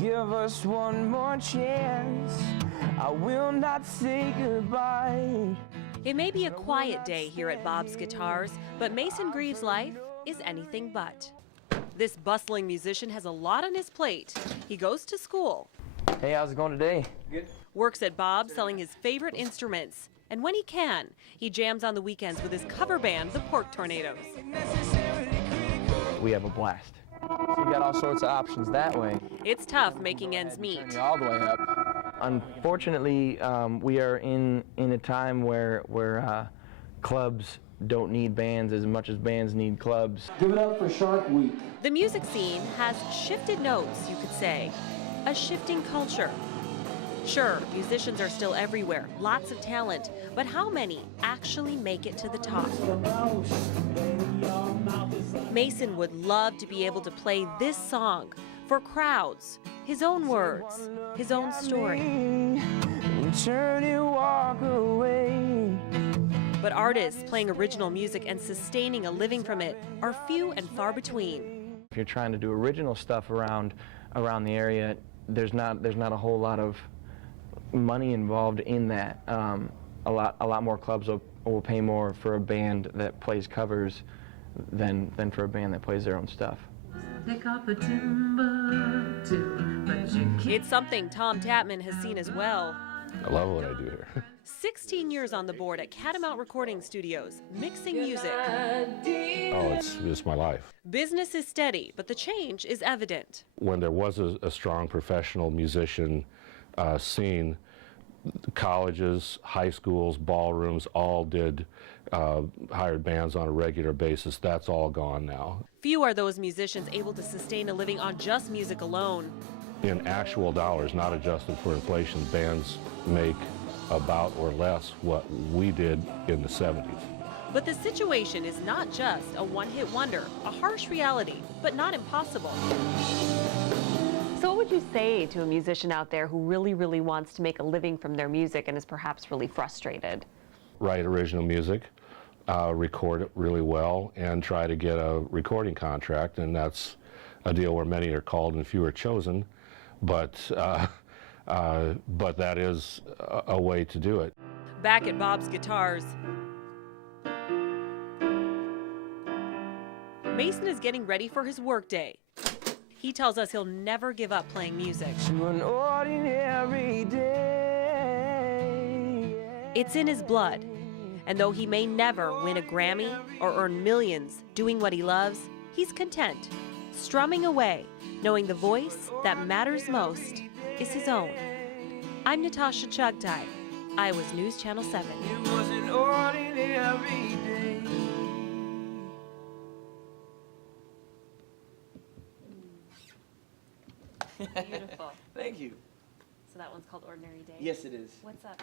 Give us one more chance. I will not say goodbye. It may be a quiet day here at Bob's Guitars, but Mason Greaves' life is anything but. This bustling musician has a lot on his plate. He goes to school. Hey, how's it going today? Good. Works at Bob's selling his favorite instruments. And when he can, he jams on the weekends with his cover band, the Pork Tornadoes. We have a blast. So you got all sorts of options that way. It's tough making ends meet. Turn you all the way up. Unfortunately, we are in a time where clubs don't need bands as much as bands need clubs. Give it up for Shark Week. The music scene has shifted notes, you could say. A shifting culture. Sure, musicians are still everywhere, lots of talent, but how many actually make it to the top? Mason would love to be able to play this song for crowds, his own words, his own story. Turn and walk away. But artists playing original music and sustaining a living from it are few and far between. If you're trying to do original stuff around the area, there's not a whole lot of money involved in that. A lot more clubs will pay more for a band that plays covers than for a band that plays their own stuff. It's something Tom Tapman has seen as well. I love what I do here. 16 years on the board at Catamount Recording Studios, mixing music. Oh, it's my life. Business is steady, but the change is evident. When there was a strong professional musician scene, colleges, high schools, ballrooms all did hired bands on a regular basis. That's all gone now. Few are those musicians able to sustain a living on just music alone. In actual dollars, not adjusted for inflation, bands make about or less what we did in the 70s. But the situation is not just a one-hit wonder, a harsh reality, but not impossible. So what would you say to a musician out there who really, really wants to make a living from their music and is perhaps really frustrated? Write original music, record it really well, and try to get a recording contract, and that's a deal where many are called and few are chosen, but that is a way to do it. Back at Bob's Guitars, Mason is getting ready for his workday. He tells us he'll never give up playing music. To an ordinary day. It's in his blood. And though he may never win a Grammy or earn millions doing what he loves, he's content, strumming away, knowing the voice that matters most is his own. I'm Natasha Chugtai, Iowa's News Channel 7. It was an ordinary day. Beautiful. Thank you. So that one's called Ordinary Day. Yes, it is. What's up?